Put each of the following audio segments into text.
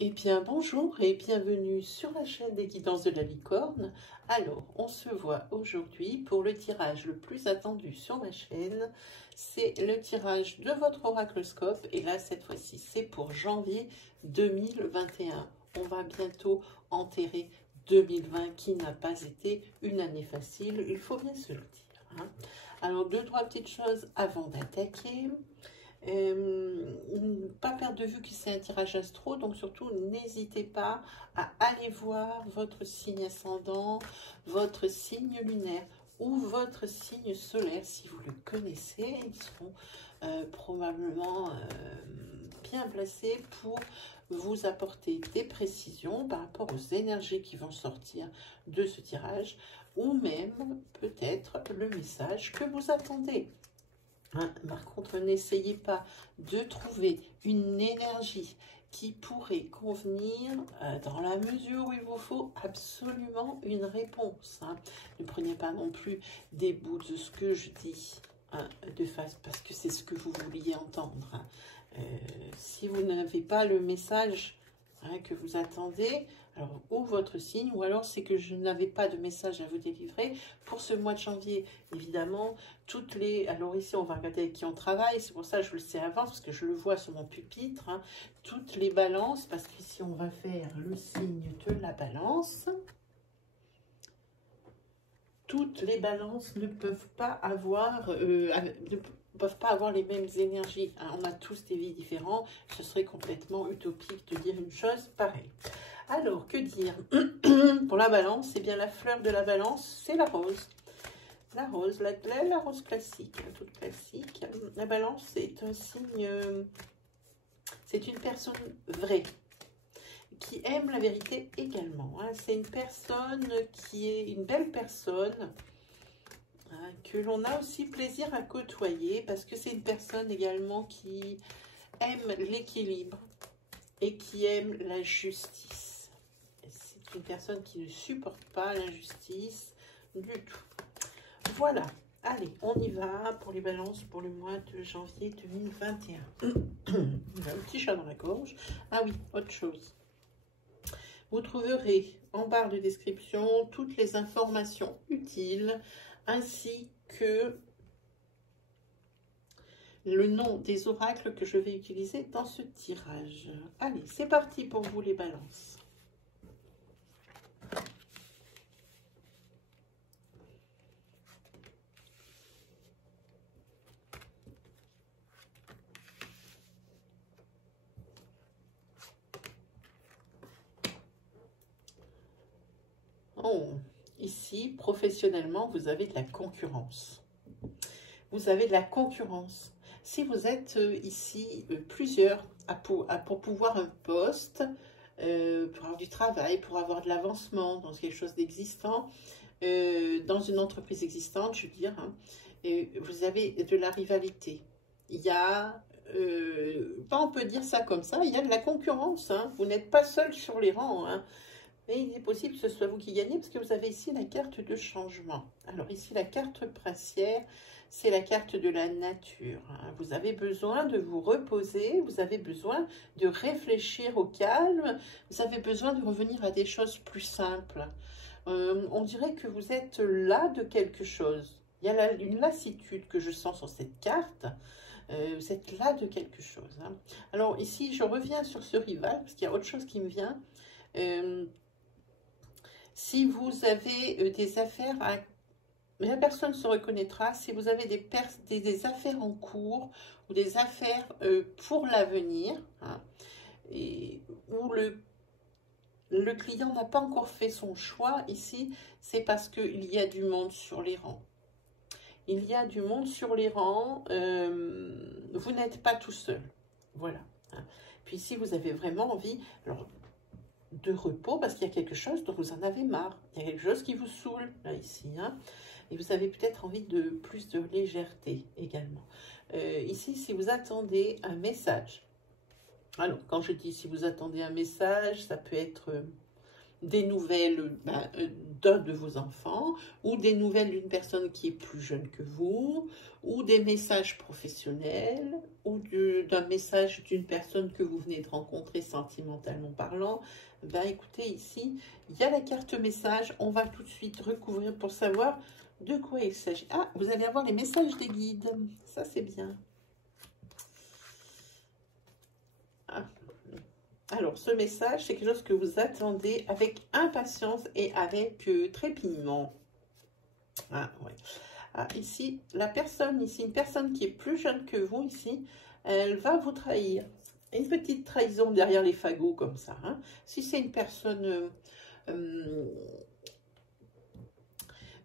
Eh bien, bonjour et bienvenue sur la chaîne des guidances de la licorne. Alors, on se voit aujourd'hui pour le tirage le plus attendu sur ma chaîne. C'est le tirage de votre oracloscope et là, cette fois-ci, c'est pour janvier 2021. On va bientôt enterrer 2020 qui n'a pas été une année facile, il faut bien se le dire, hein. Alors, trois petites choses avant d'attaquer. Pas perdre de vue que c'est un tirage astro, donc surtout n'hésitez pas à aller voir votre signe ascendant, votre signe lunaire ou votre signe solaire si vous le connaissez. Ils seront probablement bien placés pour vous apporter des précisions par rapport aux énergies qui vont sortir de ce tirage ou même peut-être le message que vous attendez. Hein, par contre, n'essayez pas de trouver une énergie qui pourrait convenir dans la mesure où il vous faut absolument une réponse. Hein. Ne prenez pas non plus des bouts de ce que je dis de face parce que c'est ce que vous vouliez entendre. Hein. Si vous n'avez pas le message que vous attendez, alors ou votre signe, ou alors c'est que je n'avais pas de message à vous délivrer. Pour ce mois de janvier, évidemment, toutes les... Alors ici, on va regarder avec qui on travaille, c'est pour ça que je le sais avant, parce que je le vois sur mon pupitre. Hein, toutes les balances, parce qu'ici, on va faire le signe de la balance. Toutes les balances ne peuvent pas avoir... peuvent pas avoir les mêmes énergies. Hein. On a tous des vies différentes. Ce serait complètement utopique de dire une chose pareille. Alors, que dire pour la balance? Eh bien, la fleur de la balance, c'est la rose. La rose, la rose classique, toute classique. La balance, c'est un signe... c'est une personne vraie, qui aime la vérité également. Hein. C'est une personne qui est une belle personne, que l'on a aussi plaisir à côtoyer, parce que c'est une personne également qui aime l'équilibre et qui aime la justice. C'est une personne qui ne supporte pas l'injustice du tout. Voilà, allez, on y va pour les balances pour le mois de janvier 2021. Un petit chat dans la gorge. Ah oui, autre chose. Vous trouverez en barre de description toutes les informations utiles, ainsi que le nom des oracles que je vais utiliser dans ce tirage. Allez, c'est parti pour vous les balances. Oh, ici, professionnellement, vous avez de la concurrence. Vous avez de la concurrence. Si vous êtes ici plusieurs pour pouvoir un poste, pour avoir du travail, pour avoir de l'avancement dans quelque chose d'existant, dans une entreprise existante, je veux dire, hein, vous avez de la rivalité. Il y a, on peut dire ça comme ça, il y a de la concurrence. Hein. Vous n'êtes pas seul sur les rangs. Hein. Mais il est possible que ce soit vous qui gagnez parce que vous avez ici la carte de changement. Alors ici, la carte princière, c'est la carte de la nature. Hein. Vous avez besoin de vous reposer, vous avez besoin de réfléchir au calme, vous avez besoin de revenir à des choses plus simples. On dirait que vous êtes là de quelque chose. Il y a une lassitude que je sens sur cette carte. Vous êtes là de quelque chose. Hein. Alors ici, je reviens sur ce rival parce qu'il y a autre chose qui me vient. Si vous avez des affaires à... La personne se reconnaîtra si vous avez des affaires en cours ou des affaires pour l'avenir, hein, où le client n'a pas encore fait son choix. Ici, c'est parce qu'il y a du monde sur les rangs. Il y a du monde sur les rangs. Vous n'êtes pas tout seul. Voilà. Hein. Puis si vous avez vraiment envie... Alors, de repos parce qu'il y a quelque chose dont vous en avez marre. Il y a quelque chose qui vous saoule, là, ici. Hein, et vous avez peut-être envie de plus de légèreté également. Ici, si vous attendez un message. Alors, quand je dis si vous attendez un message, ça peut être des nouvelles d'un de vos enfants, ou des nouvelles d'une personne qui est plus jeune que vous, ou des messages professionnels, ou d'un message d'une personne que vous venez de rencontrer sentimentalement parlant. Écoutez, ici, il y a la carte message. On va tout de suite recouvrir pour savoir de quoi il s'agit. Ah, vous allez avoir les messages des guides. Ça, c'est bien. Ah. Alors, ce message, c'est quelque chose que vous attendez avec impatience et avec trépignement. Ah, ouais. Ah, ici, une personne qui est plus jeune que vous, ici, elle va vous trahir. Une petite trahison derrière les fagots, comme ça. Hein. Si c'est une personne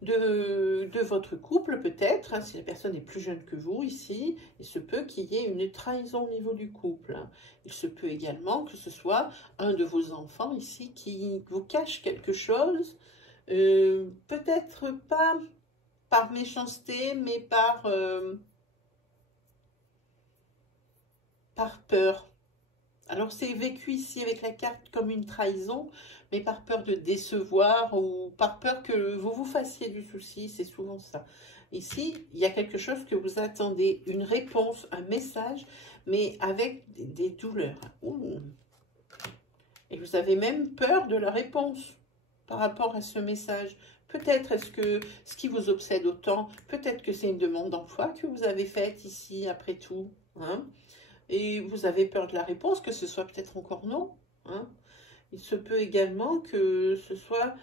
de votre couple, peut-être, hein, si la personne est plus jeune que vous, ici, il se peut qu'il y ait une trahison au niveau du couple. Hein. Il se peut également que ce soit un de vos enfants, ici, qui vous cache quelque chose, peut-être pas par méchanceté, mais par peur. Alors, c'est vécu ici avec la carte comme une trahison, mais par peur de décevoir ou par peur que vous vous fassiez du souci, c'est souvent ça. Ici, il y a quelque chose que vous attendez, une réponse, un message, mais avec des douleurs. Ouh. Et vous avez même peur de la réponse par rapport à ce message. Peut-être est-ce que ce qui vous obsède autant, peut-être que c'est une demande d'emploi que vous avez faite ici, après tout, hein? Et vous avez peur de la réponse, que ce soit peut-être encore non. Hein. Il se peut également que ce soit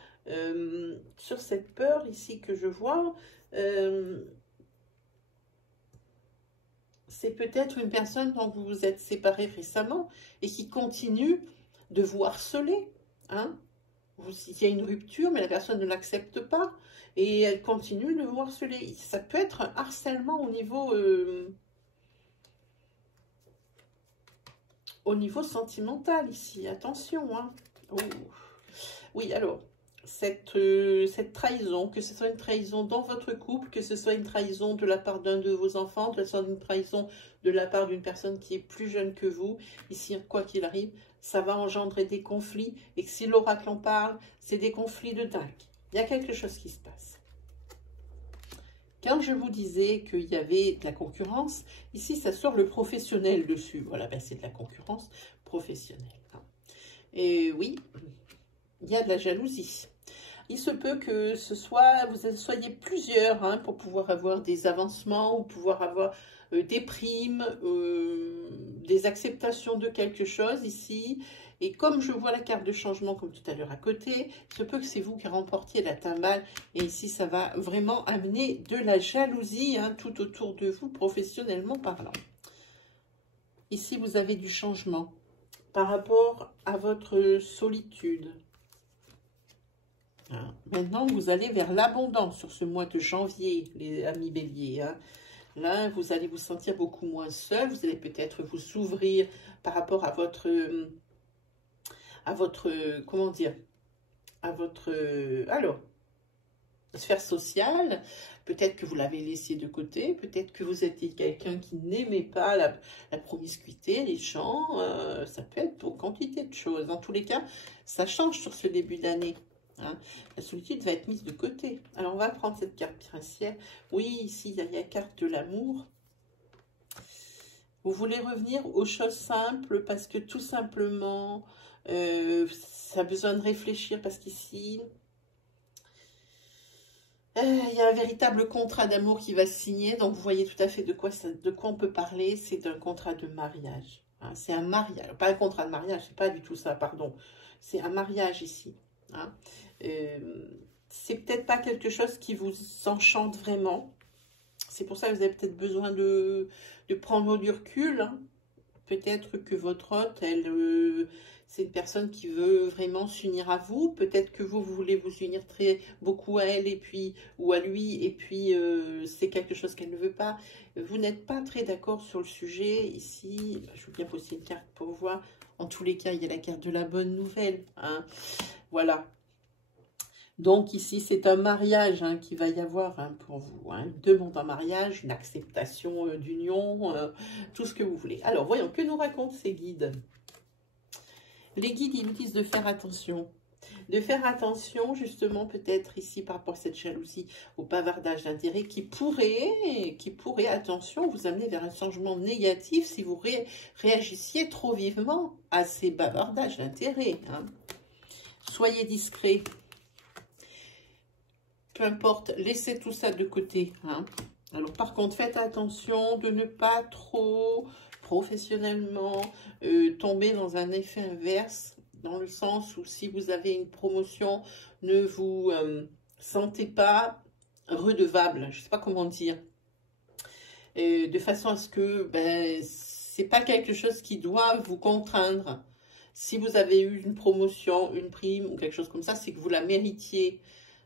sur cette peur ici que je vois, c'est peut-être une personne dont vous vous êtes séparé récemment et qui continue de vous harceler. Hein. Il y a une rupture, mais la personne ne l'accepte pas et elle continue de vous harceler. Ça peut être un harcèlement au niveau sentimental ici, attention. Hein. Oh. Oui, alors, cette trahison, que ce soit une trahison dans votre couple, que ce soit une trahison de la part d'un de vos enfants, que ce soit une trahison de la part d'une personne qui est plus jeune que vous, ici, quoi qu'il arrive, ça va engendrer des conflits, et que si l'oracle en parle, c'est des conflits de dingue. Il y a quelque chose qui se passe. Quand je vous disais qu'il y avait de la concurrence, ici, ça sort le professionnel dessus. Voilà, c'est de la concurrence professionnelle. Et oui, il y a de la jalousie. Il se peut que vous soyez plusieurs hein, pour pouvoir avoir des avancements ou pouvoir avoir des primes, des acceptations de quelque chose ici. Et comme je vois la carte de changement comme tout à l'heure à côté, il se peut que c'est vous qui remportiez la timbale. Et ici, ça va vraiment amener de la jalousie hein, tout autour de vous, professionnellement parlant. Ici, vous avez du changement par rapport à votre solitude. Hein. Maintenant, vous allez vers l'abondance sur ce mois de janvier, les amis béliers. Hein. Là, vous allez vous sentir beaucoup moins seul. Vous allez peut-être vous ouvrir par rapport à votre comment dire, à votre, sphère sociale. Peut-être que vous l'avez laissé de côté. Peut-être que vous étiez quelqu'un qui n'aimait pas la promiscuité, les gens. Ça peut être pour quantité de choses. Dans tous les cas, ça change sur ce début d'année. Hein. La solitude va être mise de côté. Alors, on va prendre cette carte princière. Oui, ici, il y a la carte de l'amour. Vous voulez revenir aux choses simples parce que tout simplement, ça a besoin de réfléchir parce qu'ici, il y a un véritable contrat d'amour qui va se signer. Donc, vous voyez tout à fait de quoi on peut parler. C'est d'un contrat de mariage. Hein. C'est un mariage. Pas un contrat de mariage, c'est pas du tout ça, pardon. C'est un mariage ici. Hein. C'est peut-être pas quelque chose qui vous enchante vraiment. C'est pour ça que vous avez peut-être besoin de prendre du recul. Hein. Peut-être que votre hôte, c'est une personne qui veut vraiment s'unir à vous. Peut-être que vous voulez vous unir beaucoup à elle et puis ou à lui. Et puis, c'est quelque chose qu'elle ne veut pas. Vous n'êtes pas très d'accord sur le sujet. Ici, je veux bien poser une carte pour voir. En tous les cas, il y a la carte de la bonne nouvelle. Hein. Voilà. Donc ici, c'est un mariage hein, qu'il va y avoir hein, pour vous. Hein. Une demande en mariage, une acceptation d'union, tout ce que vous voulez. Alors, voyons, que nous racontent ces guides? Les guides, ils nous disent de faire attention. de faire attention justement peut-être ici par rapport à cette jalousie, au bavardage d'intérêt qui pourrait, attention, vous amener vers un changement négatif si vous réagissiez trop vivement à ces bavardages d'intérêt. Hein. Soyez discret. Peu importe, laissez tout ça de côté. Hein. Alors par contre, faites attention de ne pas trop professionnellement tomber dans un effet inverse, dans le sens où si vous avez une promotion, ne vous sentez pas redevable, je ne sais pas comment dire, de façon à ce que c'est pas quelque chose qui doit vous contraindre. Si vous avez eu une promotion, une prime ou quelque chose comme ça, c'est que vous la méritiez.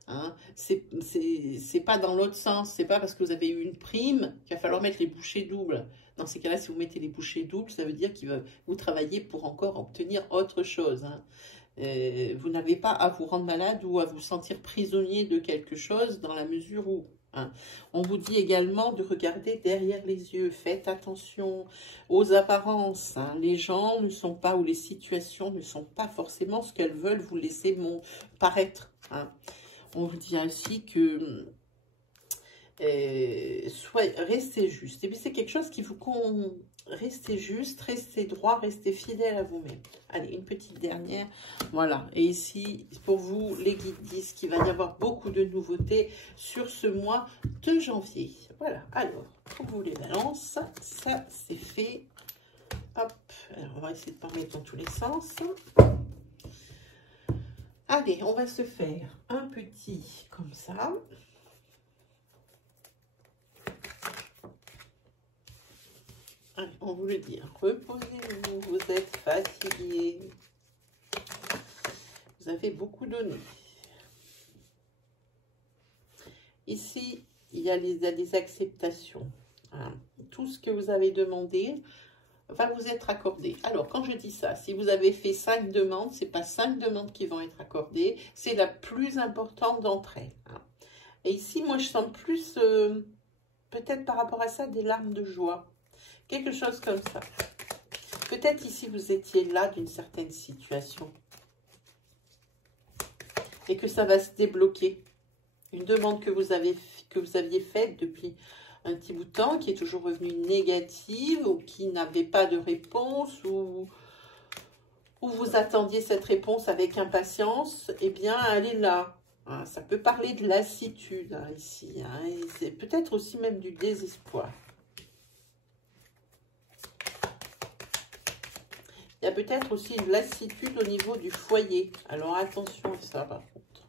Hein. C'est pas dans l'autre sens, c'est pas parce que vous avez eu une prime qu'il va falloir mettre les bouchées doubles. Dans ces cas-là, si vous mettez les bouchées doubles, ça veut dire que vous travaillez pour encore obtenir autre chose. Hein. Vous n'avez pas à vous rendre malade ou à vous sentir prisonnier de quelque chose dans la mesure où... Hein. On vous dit également de regarder derrière les yeux. Faites attention aux apparences. Hein. Les gens ne sont pas, ou les situations ne sont pas forcément ce qu'elles veulent vous laisser paraître. Hein. On vous dit ainsi que restez juste. Et puis c'est quelque chose qui vous... Restez juste, restez droit, restez fidèle à vous-même. Allez, une petite dernière. Voilà. Et ici, pour vous, les guides disent qu'il va y avoir beaucoup de nouveautés sur ce mois de janvier. Voilà. Alors, pour vous les balances, ça c'est fait. Hop. Alors, on va essayer de ne pas mettre dans tous les sens. Allez, on va se faire un petit comme ça. Allez, on vous le dit, reposez-vous, vous êtes fatigué. Vous avez beaucoup donné. Ici, il y a des acceptations. Hein. Tout ce que vous avez demandé va vous être accordé. Alors, quand je dis ça, si vous avez fait 5 demandes, ce n'est pas 5 demandes qui vont être accordées, c'est la plus importante d'entre elles. Hein. Et ici, moi, je sens plus, peut-être par rapport à ça, des larmes de joie. Quelque chose comme ça. Peut-être ici, vous étiez là d'une certaine situation. Et que ça va se débloquer. Une demande que vous aviez faite depuis un petit bout de temps, qui est toujours revenue négative, ou qui n'avait pas de réponse, ou vous attendiez cette réponse avec impatience, eh bien, elle est là. Hein, ça peut parler de lassitude, hein, ici. Hein, c'est peut-être aussi même du désespoir. Il y a peut-être aussi une lassitude au niveau du foyer. Alors, attention à ça, par contre.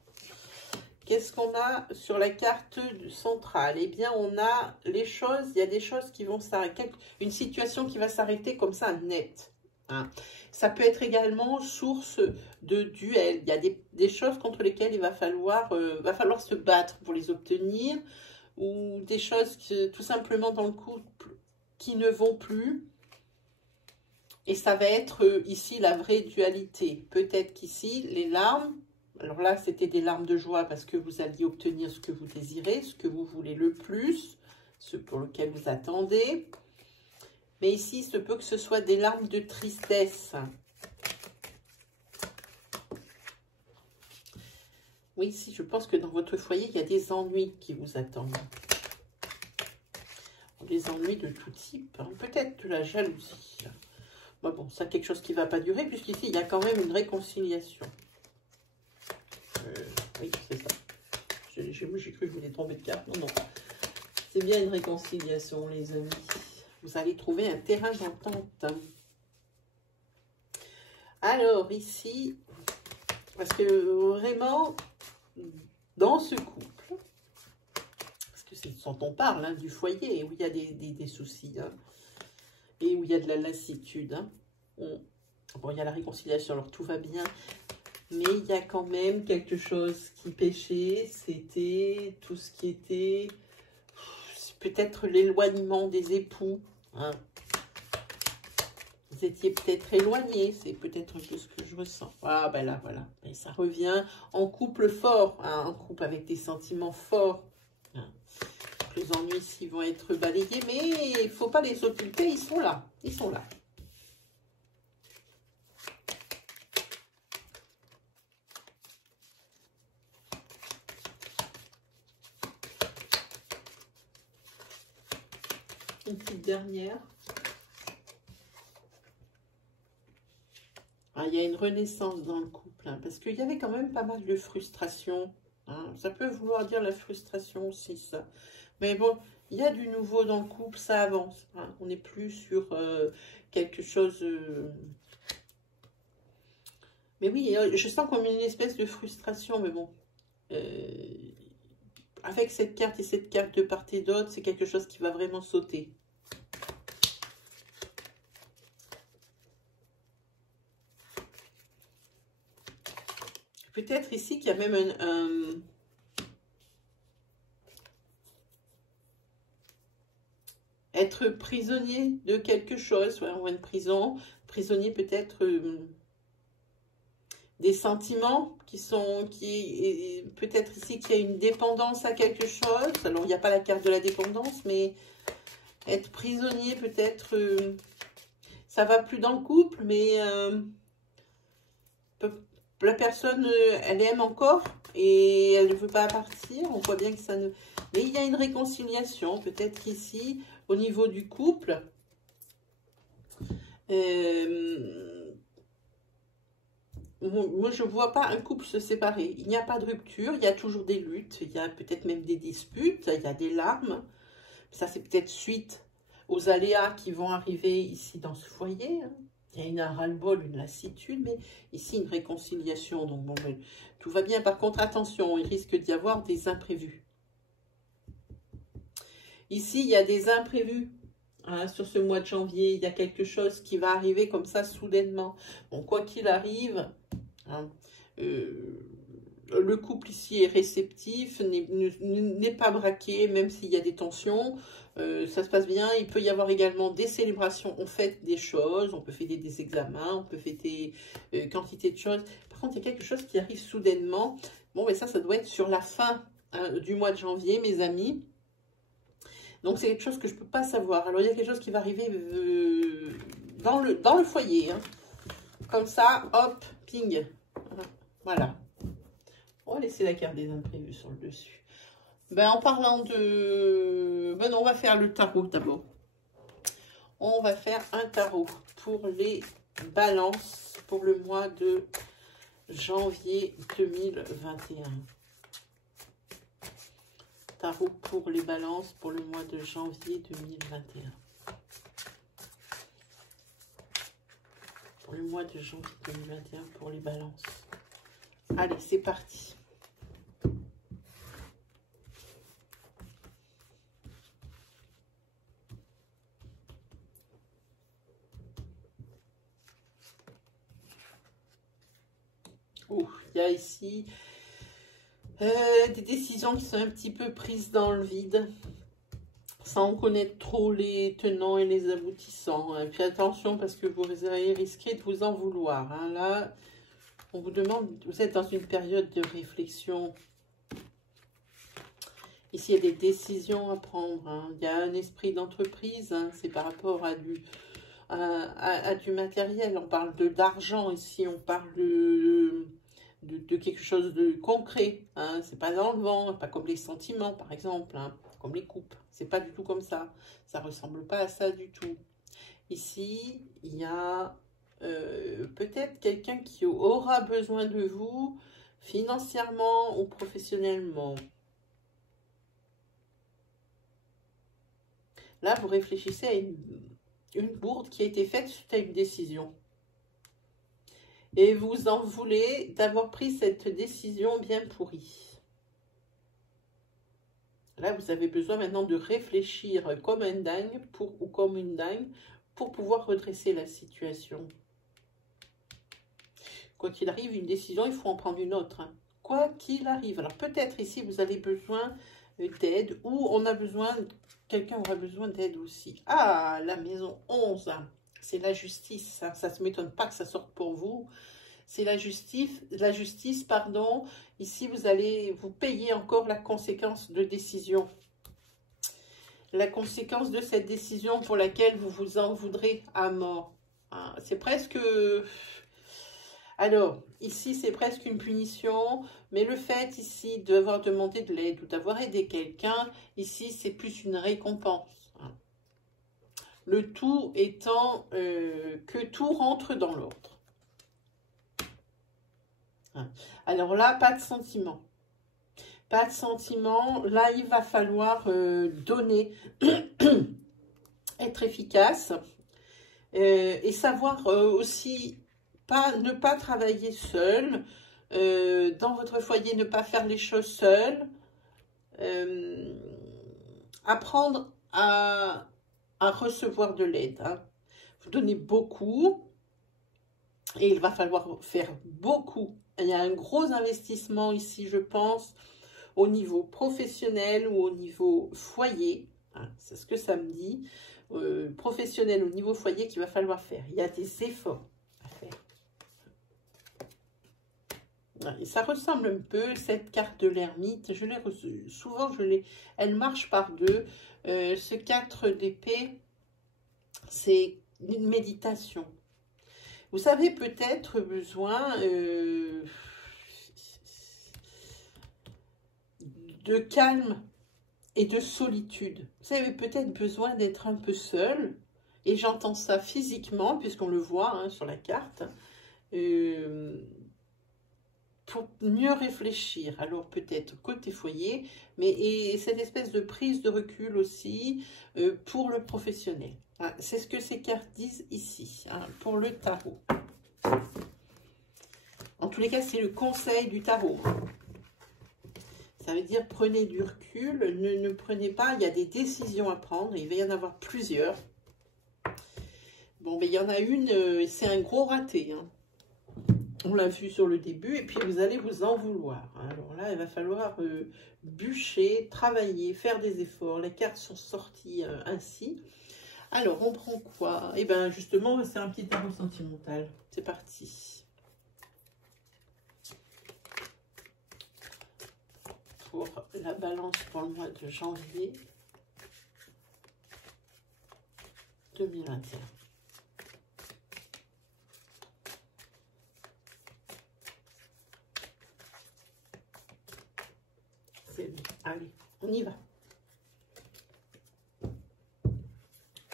Qu'est-ce qu'on a sur la carte centrale? Eh bien, on a les choses, il y a des choses qui vont s'arrêter, une situation qui va s'arrêter comme ça, net. Hein. Ça peut être également source de duel. Il y a des choses contre lesquelles il va falloir se battre pour les obtenir, ou des choses tout simplement dans le couple qui ne vont plus. Et ça va être ici la vraie dualité. Peut-être qu'ici, les larmes, alors là, c'était des larmes de joie parce que vous alliez obtenir ce que vous désirez, ce que vous voulez le plus, ce pour lequel vous attendez. Mais ici, il se peut que ce soit des larmes de tristesse. Oui, ici, je pense que dans votre foyer, il y a des ennuis qui vous attendent. Des ennuis de tout type. Hein. Peut-être de la jalousie. Bon, ça, quelque chose qui ne va pas durer, puisqu'ici, il y a quand même une réconciliation. Oui, c'est ça. J'ai cru que vous vouliez tomber de carte. Non, non. C'est bien une réconciliation, les amis. Vous allez trouver un terrain d'entente. Alors, ici, parce que vraiment, dans ce couple, parce que c'est dont on parle, hein, du foyer, où il y a des soucis, hein, et où il y a de la lassitude. Hein. Bon, il y a la réconciliation, alors tout va bien. Mais il y a quand même quelque chose qui pêchait. C'était tout ce qui était... peut-être l'éloignement des époux. Hein. Vous étiez peut-être éloignés. C'est peut-être un peu ce que je ressens. Ah, ben là, voilà. Et ça revient en couple fort. Hein, en couple avec des sentiments forts. Hein. Les ennuis ici vont être balayés, mais il ne faut pas les occulter, ils sont là. Ils sont là. Une petite dernière. Ah, il y a une renaissance dans le couple, hein, parce qu'il y avait quand même pas mal de frustration. Hein. Ça peut vouloir dire la frustration aussi, ça. Mais bon, il y a du nouveau dans le couple, ça avance. Hein. On n'est plus sur quelque chose... Mais oui, je sens comme une espèce de frustration, mais bon. Avec cette carte et cette carte de part et d'autre, c'est quelque chose qui va vraiment sauter. Peut-être ici qu'il y a même être prisonnier de quelque chose. Ouais, on voit une prison. Prisonnier peut-être des sentiments qui sont... peut-être ici qu'il y a une dépendance à quelque chose. Alors, il n'y a pas la carte de la dépendance, mais être prisonnier peut-être... ça va plus dans le couple, mais... la personne, elle aime encore et elle ne veut pas partir. On voit bien que ça ne... Mais il y a une réconciliation, peut-être ici, au niveau du couple. Moi, je ne vois pas un couple se séparer. Il n'y a pas de rupture, il y a toujours des luttes, il y a peut-être même des disputes, il y a des larmes. Ça, c'est peut-être suite aux aléas qui vont arriver ici dans ce foyer, hein. Il y a une ras-le-bol, une lassitude, mais ici une réconciliation. Donc bon, ben, tout va bien. Par contre, attention, il risque d'y avoir des imprévus. Ici, il y a des imprévus. Hein, sur ce mois de janvier, il y a quelque chose qui va arriver comme ça soudainement. Bon, quoi qu'il arrive, hein, le couple ici est réceptif, n'est pas braqué, même s'il y a des tensions. Ça se passe bien. Il peut y avoir également des célébrations. On fête des choses, on peut fêter des examens, on peut fêter quantité de choses. Par contre, il y a quelque chose qui arrive soudainement. Bon, mais ça doit être sur la fin du mois de janvier, mes amis. Donc, c'est quelque chose que je ne peux pas savoir. Alors, il y a quelque chose qui va arriver dans le foyer. Hein. Comme ça, hop, ping. Voilà. On va laisser la carte des imprévus sur le dessus. Ben, en parlant de... Ben non, on va faire le tarot d'abord. On va faire un tarot pour les balances pour le mois de janvier 2021. Tarot pour les balances pour le mois de janvier 2021. Pour le mois de janvier 2021 pour les balances. Allez, c'est parti. Oh, il y a ici des décisions qui sont un petit peu prises dans le vide, sans connaître trop les tenants et les aboutissants. Hein. Puis attention, parce que vous risquez de vous en vouloir. Hein. Là, on vous demande, vous êtes dans une période de réflexion. Ici, il y a des décisions à prendre. Hein. Il y a un esprit d'entreprise. Hein. C'est par rapport à du matériel. On parle d'argent ici. On parle de quelque chose de concret. Hein. C'est pas dans le vent. Pas comme les sentiments, par exemple. Hein. Comme les coupes. C'est pas du tout comme ça. Ça ressemble pas à ça du tout. Ici, il y a peut-être quelqu'un qui aura besoin de vous financièrement ou professionnellement. Là, vous réfléchissez à une bourde qui a été faite suite à une décision. Et vous en voulez d'avoir pris cette décision bien pourrie. Là, vous avez besoin maintenant de réfléchir comme un dingue ou comme une dingue pour pouvoir redresser la situation. Quoi qu'il arrive, une décision, il faut en prendre une autre. Hein. Quoi qu'il arrive. Alors peut-être ici, vous avez besoin d'aide ou on a besoin... Quelqu'un aura besoin d'aide aussi. Ah, la maison 11, c'est la justice. Ça ne se m'étonne pas que ça sorte pour vous. C'est la justice, pardon. Ici, vous allez vous payer encore la conséquence de décision. La conséquence de cette décision pour laquelle vous vous en voudrez à mort. Hein, c'est presque... Alors, ici, c'est presque une punition, mais le fait ici d'avoir demandé de l'aide ou d'avoir aidé quelqu'un, ici, c'est plus une récompense. Hein. Le tout étant que tout rentre dans l'ordre. Alors là, pas de sentiment. Pas de sentiment. Là, il va falloir donner, être efficace et savoir aussi ne pas travailler seul. Dans votre foyer, ne pas faire les choses seul. Apprendre à recevoir de l'aide. Hein. Vous donnez beaucoup et il va falloir faire beaucoup. Il y a un gros investissement ici, je pense, au niveau professionnel ou au niveau foyer. Hein, c'est ce que ça me dit. Professionnel au niveau foyer qu'il va falloir faire. Il y a des efforts à faire. Et ça ressemble un peu, cette carte de l'ermite. Je l'ai reçue. Souvent, elle marche par deux. Ce 4 d'épée, c'est une méditation. Vous avez peut-être besoin de calme et de solitude. Vous avez peut-être besoin d'être un peu seul. Et j'entends ça physiquement, puisqu'on le voit hein, sur la carte. Pour mieux réfléchir. Alors peut-être côté foyer, mais et cette espèce de prise de recul aussi pour le professionnel. Hein, c'est ce que ces cartes disent ici, hein, pour le tarot. En tous les cas, c'est le conseil du tarot. Ça veut dire prenez du recul, ne prenez pas, il y a des décisions à prendre, il va y en avoir plusieurs. Bon, mais il y en a une, c'est un gros raté. Hein. On l'a vu sur le début, et puis vous allez vous en vouloir. Alors là, il va falloir bûcher, travailler, faire des efforts. Les cartes sont sorties ainsi. Alors, on prend quoi? Eh bien, justement, c'est un petit tarot sentimental. C'est parti. Pour la balance pour le mois de janvier 2021. Allez, on y va.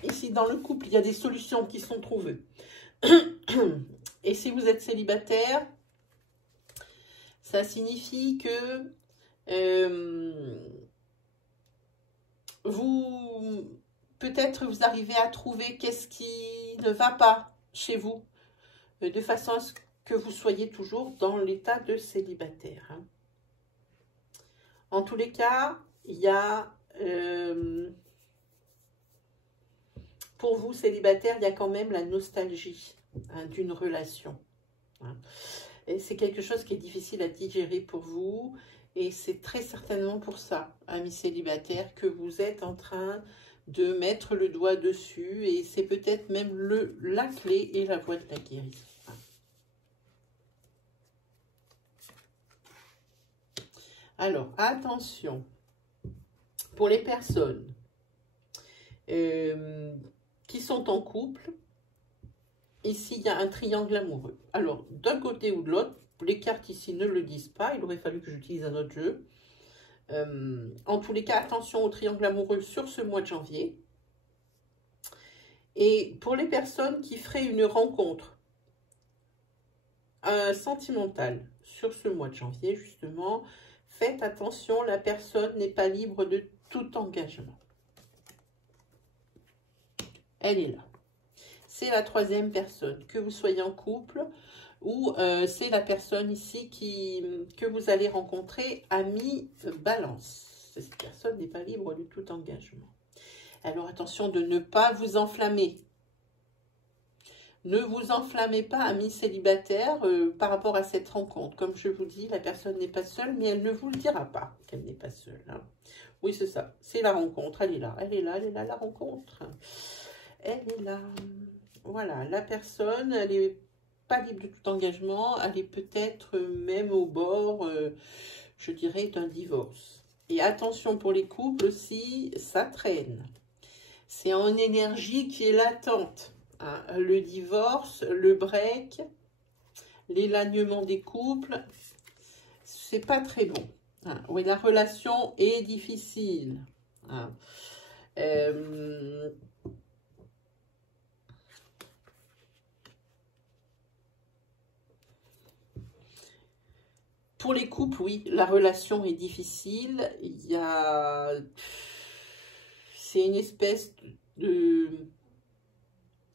Ici, dans le couple, il y a des solutions qui sont trouvées. Et si vous êtes célibataire, ça signifie que peut-être vous arrivez à trouver qu'est-ce qui ne va pas chez vous, de façon à ce que vous soyez toujours dans l'état de célibataire. Hein. En tous les cas, il y a, pour vous célibataire, il y a quand même la nostalgie hein, d'une relation. Hein. Et c'est quelque chose qui est difficile à digérer pour vous. Et c'est très certainement pour ça, amis célibataires, que vous êtes en train de mettre le doigt dessus. Et c'est peut-être même la clé et la voie de la guérison. Alors, attention, pour les personnes qui sont en couple, ici, il y a un triangle amoureux. Alors, d'un côté ou de l'autre, les cartes ici ne le disent pas, il aurait fallu que j'utilise un autre jeu. En tous les cas, attention au triangle amoureux sur ce mois de janvier. Et pour les personnes qui feraient une rencontre sentimentale sur ce mois de janvier, justement, faites attention, la personne n'est pas libre de tout engagement. Elle est là. C'est la troisième personne, que vous soyez en couple ou c'est la personne ici que vous allez rencontrer à mi-balance. Cette personne n'est pas libre de tout engagement. Alors attention de ne pas vous enflammer. Ne vous enflammez pas, amis célibataires, par rapport à cette rencontre. Comme je vous dis, la personne n'est pas seule, mais elle ne vous le dira pas qu'elle n'est pas seule. Hein. Oui, c'est ça. C'est la rencontre. Elle est là. Elle est là. Elle est là, la rencontre. Elle est là. Voilà. La personne, elle n'est pas libre de tout engagement. Elle est peut-être même au bord, je dirais, d'un divorce. Et attention pour les couples aussi, ça traîne. C'est en énergie qui est latente. Hein, le divorce, le break, l'éloignement des couples, c'est pas très bon. Hein, oui, la relation est difficile. Hein. Pour les couples, oui, la relation est difficile. C'est une espèce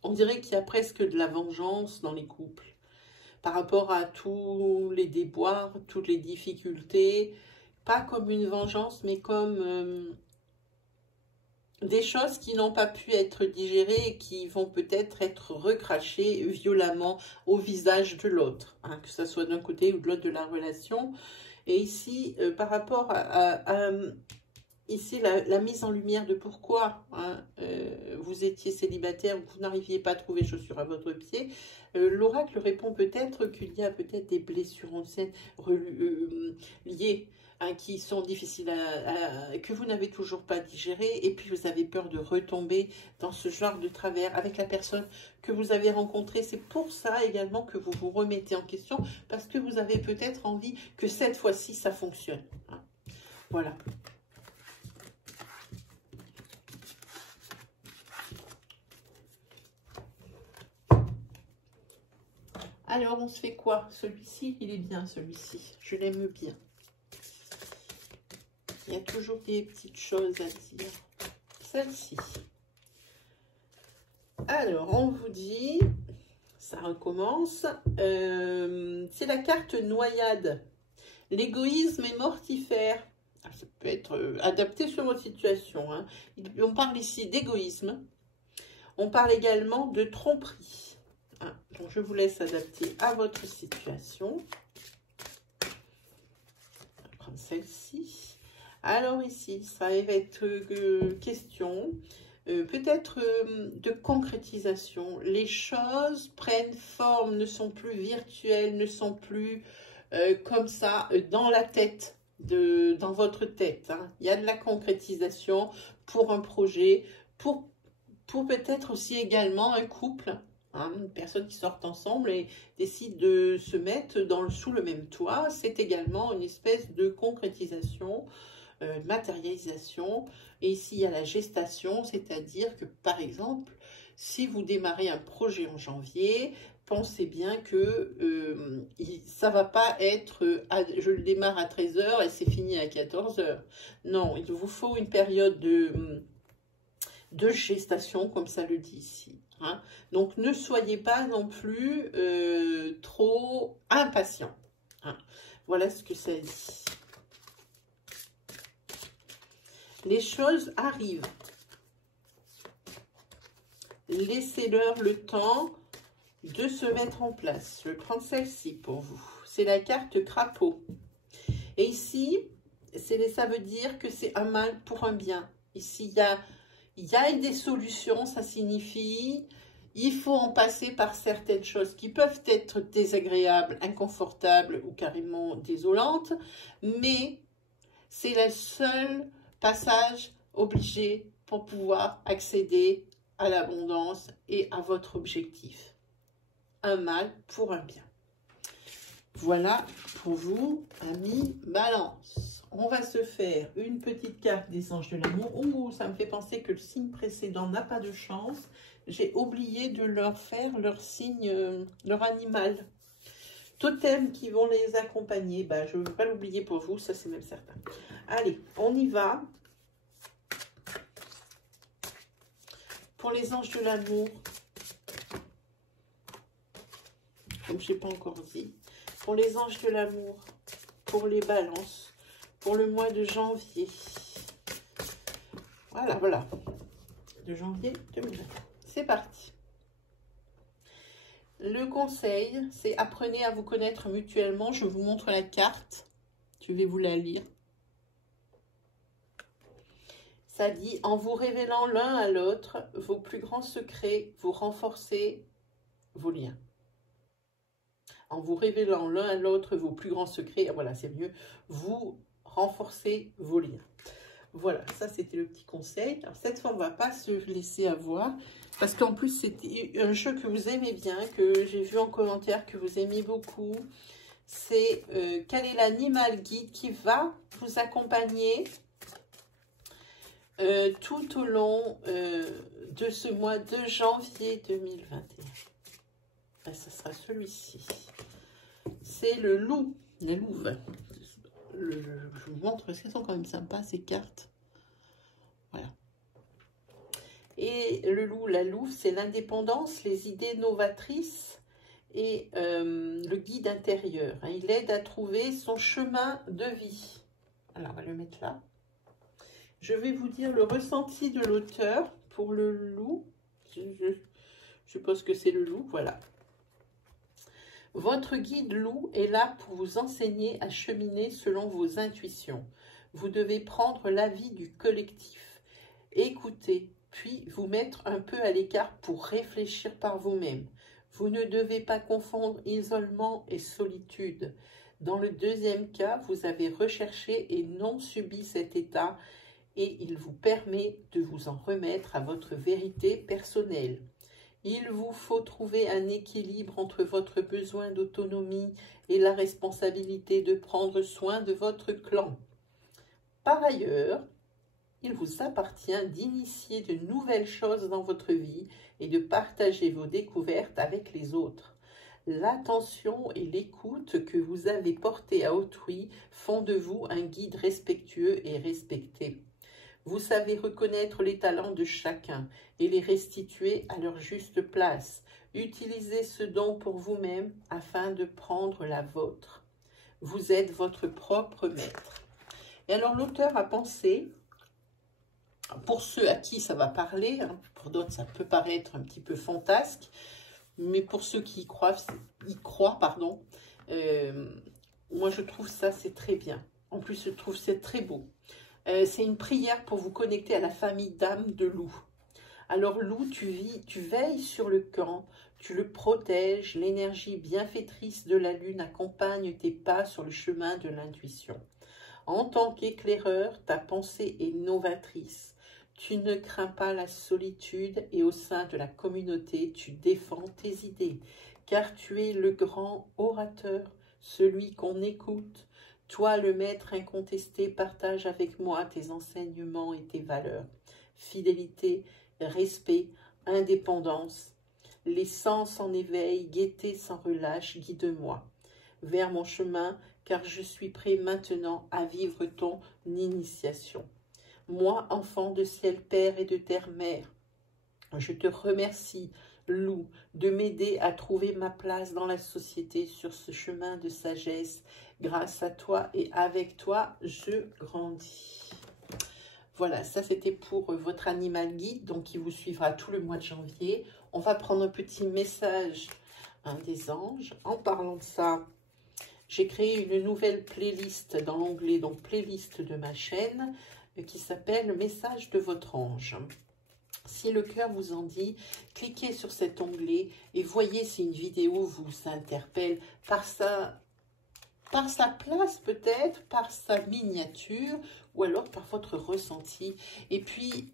on dirait qu'il y a presque de la vengeance dans les couples. Par rapport à tous les déboires, toutes les difficultés. Pas comme une vengeance, mais comme des choses qui n'ont pas pu être digérées et qui vont peut-être être recrachées violemment au visage de l'autre, hein, que ce soit d'un côté ou de l'autre de la relation. Et ici, par rapport ici, la mise en lumière de pourquoi hein, vous étiez célibataire, vous n'arriviez pas à trouver chaussures à votre pied, l'oracle répond peut-être qu'il y a peut-être des blessures anciennes liées, hein, qui sont difficiles que vous n'avez toujours pas digérées, et puis vous avez peur de retomber dans ce genre de travers avec la personne que vous avez rencontrée. C'est pour ça également que vous vous remettez en question, parce que vous avez peut-être envie que cette fois-ci, ça fonctionne. Hein. Voilà. Alors, on se fait quoi? Celui-ci, il est bien, celui-ci. Je l'aime bien. Il y a toujours des petites choses à dire. Celle-ci. Alors, on vous dit, ça recommence. C'est la carte noyade. L'égoïsme est mortifère. Ça peut être adapté sur votre situation. Hein. On parle ici d'égoïsme. On parle également de tromperie. Ah, donc je vous laisse adapter à votre situation. Je vais prendre celle-ci. Alors ici, ça va être question peut-être de concrétisation. Les choses prennent forme, ne sont plus virtuelles, ne sont plus comme ça dans la tête, dans votre tête. Hein. Il y a de la concrétisation pour un projet, pour peut-être aussi également un couple. Hein, une personne qui sort ensemble et décide de se mettre sous le même toit, c'est également une espèce de concrétisation, matérialisation. Et ici, il y a la gestation, c'est-à-dire que, par exemple, si vous démarrez un projet en janvier, pensez bien que ça ne va pas être je le démarre à 13 h et c'est fini à 14 h. Non, il vous faut une période de gestation, comme ça le dit ici. Hein. Donc, ne soyez pas non plus trop impatient. Hein. Voilà ce que ça dit. Les choses arrivent. Laissez-leur le temps de se mettre en place. Je vais prendre celle-ci pour vous. C'est la carte crapaud. Et ici, ça veut dire que c'est un mal pour un bien. Ici, il y a des solutions, ça signifie il faut en passer par certaines choses qui peuvent être désagréables, inconfortables ou carrément désolantes, mais c'est le seul passage obligé pour pouvoir accéder à l'abondance et à votre objectif. Un mal pour un bien. Voilà pour vous, amis Balance. On va se faire une petite carte des anges de l'amour. Ouh, ça me fait penser que le signe précédent n'a pas de chance. J'ai oublié de leur faire leur signe, leur animal. Totem qui vont les accompagner. Ben, je ne veux pas l'oublier pour vous, ça c'est même certain. Allez, on y va. Pour les anges de l'amour, comme je n'ai pas encore dit, pour les anges de l'amour, pour les balances, pour le mois de janvier. Voilà, voilà. De janvier 2020. C'est parti. Le conseil, c'est apprenez à vous connaître mutuellement. Je vous montre la carte. Je vais vous la lire. Ça dit, en vous révélant l'un à l'autre vos plus grands secrets, vous renforcez vos liens. En vous révélant l'un à l'autre vos plus grands secrets, voilà, c'est mieux, vous renforcez vos liens. Voilà, ça c'était le petit conseil. Alors cette fois, on ne va pas se laisser avoir, parce qu'en plus, c'était un jeu que vous aimez bien, que j'ai vu en commentaire, que vous aimez beaucoup. C'est quel est l'animal guide qui va vous accompagner tout au long de ce mois de janvier 2021. Ben, ça sera celui-ci. C'est le loup. La louve. Je vous montre parce qu'elles sont quand même sympas ces cartes. Voilà. Et le loup, la louve, c'est l'indépendance, les idées novatrices et le guide intérieur. Hein. Il aide à trouver son chemin de vie. Alors, on va le mettre là. Je vais vous dire le ressenti de l'auteur pour le loup. Je suppose que c'est le loup, voilà. Votre guide loup est là pour vous enseigner à cheminer selon vos intuitions. Vous devez prendre l'avis du collectif, écouter, puis vous mettre un peu à l'écart pour réfléchir par vous-même. Vous ne devez pas confondre isolement et solitude. Dans le deuxième cas, vous avez recherché et non subi cet état et il vous permet de vous en remettre à votre vérité personnelle. Il vous faut trouver un équilibre entre votre besoin d'autonomie et la responsabilité de prendre soin de votre clan. Par ailleurs, il vous appartient d'initier de nouvelles choses dans votre vie et de partager vos découvertes avec les autres. L'attention et l'écoute que vous avez portées à autrui font de vous un guide respectueux et respecté. Vous savez reconnaître les talents de chacun et les restituer à leur juste place. Utilisez ce don pour vous-même afin de prendre la vôtre. Vous êtes votre propre maître. Et alors l'auteur a pensé, pour ceux à qui ça va parler, hein, pour d'autres ça peut paraître un petit peu fantasque, mais pour ceux qui y croient, moi je trouve ça c'est très bien. En plus je trouve c'est très beau. C'est une prière pour vous connecter à la famille d'âme de loup. Alors loup, tu veilles sur le camp, tu le protèges, l'énergie bienfaitrice de la lune accompagne tes pas sur le chemin de l'intuition. En tant qu'éclaireur, ta pensée est novatrice. Tu ne crains pas la solitude et au sein de la communauté, tu défends tes idées, car tu es le grand orateur, celui qu'on écoute. Toi, le maître incontesté, partage avec moi tes enseignements et tes valeurs. Fidélité, respect, indépendance, les sens en éveil, gaieté sans relâche, guide-moi vers mon chemin, car je suis prêt maintenant à vivre ton initiation. Moi, enfant de ciel père et de terre mère, je te remercie, loup, de m'aider à trouver ma place dans la société sur ce chemin de sagesse. Grâce à toi et avec toi, je grandis. Voilà, ça c'était pour votre animal guide, donc qui vous suivra tout le mois de janvier. On va prendre un petit message des anges. En parlant de ça, j'ai créé une nouvelle playlist dans l'onglet, donc playlist de ma chaîne, qui s'appelle « Message de votre ange ». Si le cœur vous en dit, cliquez sur cet onglet et voyez si une vidéo vous interpelle par sa place peut-être, par sa miniature ou alors par votre ressenti. Et puis,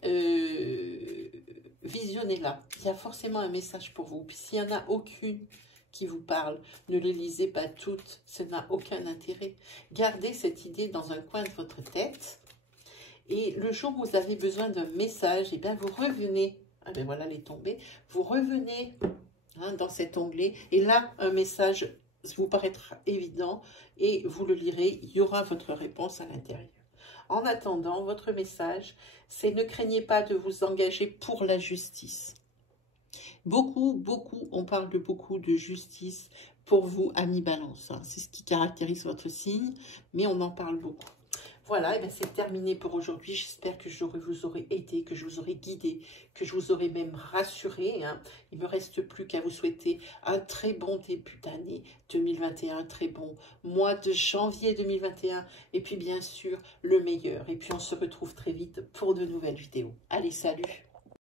visionnez-la. Il y a forcément un message pour vous. Puis s'il n'y en a aucune qui vous parle, ne les lisez pas toutes. Ça n'a aucun intérêt. Gardez cette idée dans un coin de votre tête. Et le jour où vous avez besoin d'un message, eh bien vous revenez, ah ben voilà, elle est tombée, vous revenez dans cet onglet, et là, un message vous paraîtra évident, et vous le lirez, il y aura votre réponse à l'intérieur. En attendant, votre message, c'est ne craignez pas de vous engager pour la justice. Beaucoup, on parle de beaucoup de justice pour vous, amis Balance. C'est ce qui caractérise votre signe, mais on en parle beaucoup. Voilà, et c'est terminé pour aujourd'hui. J'espère que je vous aurai aidé, que je vous aurai guidé, que je vous aurai même rassuré. Il ne me reste plus qu'à vous souhaiter un très bon début d'année 2021, un très bon mois de janvier 2021. Et puis bien sûr, le meilleur. Et puis on se retrouve très vite pour de nouvelles vidéos. Allez, salut!